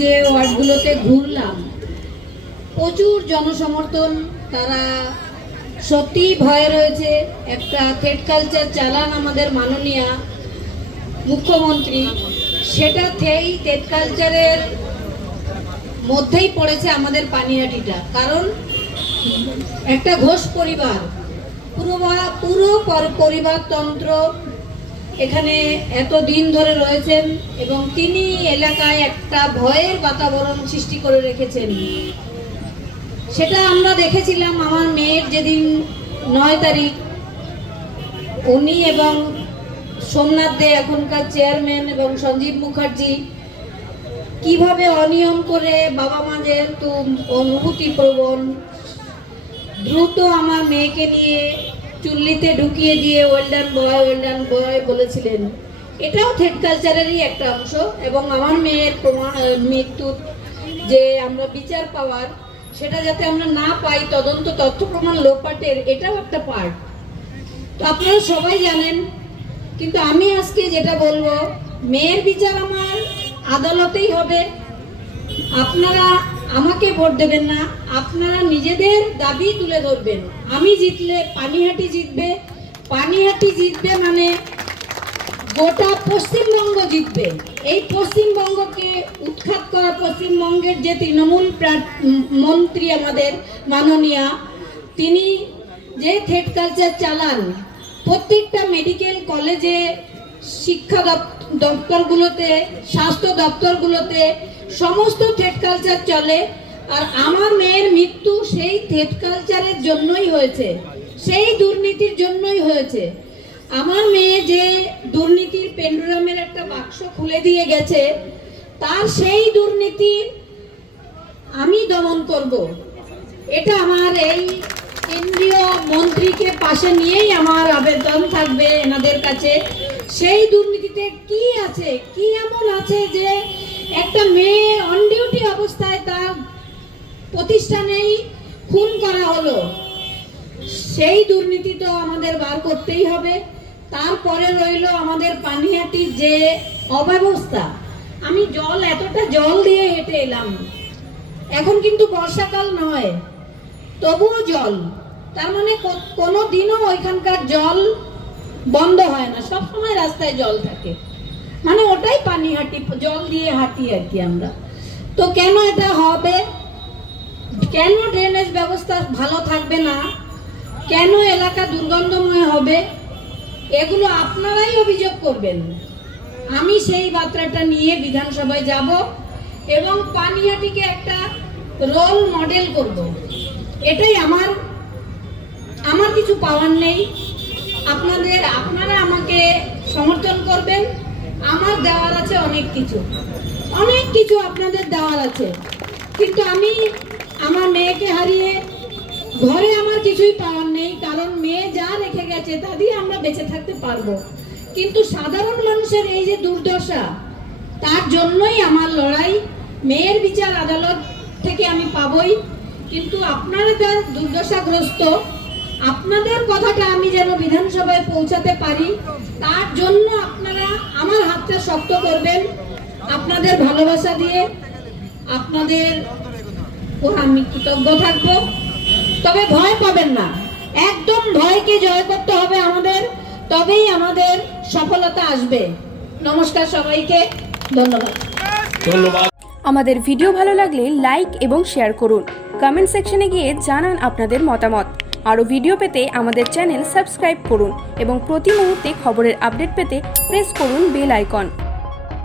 যে ওয়ার্ডগুলোতে ঘুরলাম, প্রচুর জনসমর্থন। তারা সত্যি ভয়ে রয়েছে। একটা থ্রেড কালচার চালান আমাদের মাননীয় মুখ্যমন্ত্রী, সেটা এই থ্রেড কালচারের মধ্যেই পড়েছে আমাদের পানিহাটিটা। কারণ একটা ঘোষ পরিবার, পুরো পরিবারতন্ত্র এখানে এতদিন ধরে রয়েছেন এবং তিনি এলাকায় একটা ভয়ের বাতাবরণ সৃষ্টি করে রেখেছেন। সেটা আমরা দেখেছিলাম আমার মেয়ের যেদিন 9 তারিখ, উনি এবং সোমনাথ দে এখনকার চেয়ারম্যান এবং সঞ্জীব মুখার্জি কিভাবে অনিয়ম করে বাবা মাদের তো অনুভূতি প্রবণ দ্রুত আমার মেয়েকে নিয়ে চুল্লিতে ঢুকিয়ে দিয়ে ওয়েলডান বয় বলেছিলেন। এটাও থ্রেড কালচারেরই একটা অংশ। এবং আমার মেয়ের মৃত্যুর যে আমরা বিচার পাওয়ার, সেটা যাতে আমরা না পাই, তদন্ত তথ্য প্রমাণ লোপাটের, এটাও একটা পার্ট। তো আপনারা সবাই জানেন, কিন্তু আমি আজকে যেটা বলবো, মেয়ের বিচার আমার আদালতেই হবে। আপনারা আমাকে ভোট দেবেন না, আপনারা নিজেদের দাবি তুলে ধরবেন। আমি জিতলে পানিহাটি জিতবে, পানিহাটি জিতবে মানে গোটা পশ্চিমবঙ্গ জিতবে। এই পশ্চিমবঙ্গকে উৎখাত করা, পশ্চিমবঙ্গের যে তৃণমূল মন্ত্রী আমাদের মাননীয়া, তিনি যে থ্রেড কালচার চালান, প্রত্যেকটা মেডিকেল কলেজে, শিক্ষা দপ্তরগুলোতে, স্বাস্থ্য দপ্তরগুলোতে সমস্ত থ্রেড কালচার চলে। আর আমার মেয়ের মৃত্যু সেই থ্রেড কালচারের জন্যই হয়েছে, সেই দুর্নীতির জন্যই হয়েছে। আমার মেয়ে যে দুর্নীতির পেন্ডুলামের একটা বাক্স খুলে দিয়ে গেছে, তার সেই দুর্নীতি আমি দমন করব। এটা আমার এই কেন্দ্রীয় মন্ত্রীকে পাশে নিয়েই আমার আবেদন থাকবে এনাদের কাছে। সেই দুর্নীতিতে কি আছে, কি এমন আছে যে একটা মেয়ে অন ডিউটি অবস্থায় তার প্রতিষ্ঠানেই খুন করা হলো? সেই দুর্নীতি তো আমাদের বার করতেই হবে। তারপরে রইল আমাদের পানিহাটির যে অব্যবস্থা। আমি এতটা জল দিয়ে হেঁটে এলাম, এখন কিন্তু বর্ষাকাল নয়, তবুও জল। তার মানে কোনো দিনও ওইখানকার জল বন্ধ হয় না, সবসময় রাস্তায় জল থাকে। মানে ওটাই পানিহাটি, জল দিয়ে হাঁটি আর কি আমরা। তো কেন এটা হবে? কেন ড্রেনেজ ব্যবস্থা ভালো থাকবে না? কেন এলাকা দুর্গন্ধময় হবে? এগুলো আপনারাই অভিযোগ করবেন। আমি সেই বার্তাটা নিয়ে বিধানসভায় যাব এবং পানিহাটিকে একটা রোল মডেল করব। এটাই আমার কিছু পাওয়ার নেই। আপনারা আমাকে সমর্থন করবেন। আমার দেওয়ার আছে অনেক কিছু আপনাদের দেওয়ার আছে, কিন্তু আমি আমার মেয়েকে হারিয়ে ঘরে আমার কিছুই পাওয়ার নেই। কারণ মেয়ে যা রেখে গেছে তা দিয়ে আমরা বেঁচে থাকতে পারবো, কিন্তু সাধারণ মানুষের এই যে দুর্দশা, তার জন্যই আমার লড়াই। মেয়ের বিচার আদালত থেকে আমি পাবই, কিন্তু আপনারা যারা দুর্দশাগ্রস্ত, আপনাদের কথাটা আমি যেন বিধানসভায় পৌঁছাতে পারি, তার জন্য আপনারা আমার হাতটা শক্ত করবেন আপনাদের ভালোবাসা দিয়ে। আপনাদের আমি কৃতজ্ঞ থাকবো। তবে ভয় পাবেন না, একদম ভয়কে জয় করতে হবে আমাদের, তবেই আমাদের সফলতা আসবে। নমস্কার সবাইকে, ধন্যবাদ। আমাদের ভিডিও ভালো লাগলে লাইক এবং শেয়ার করুন। কমেন্ট সেকশনে গিয়ে জানান আপনাদের মতামত। আরও ভিডিও পেতে আমাদের চ্যানেল সাবস্ক্রাইব করুন এবং প্রতি মুহূর্তে খবরের আপডেট পেতে প্রেস করুন বেল আইকন।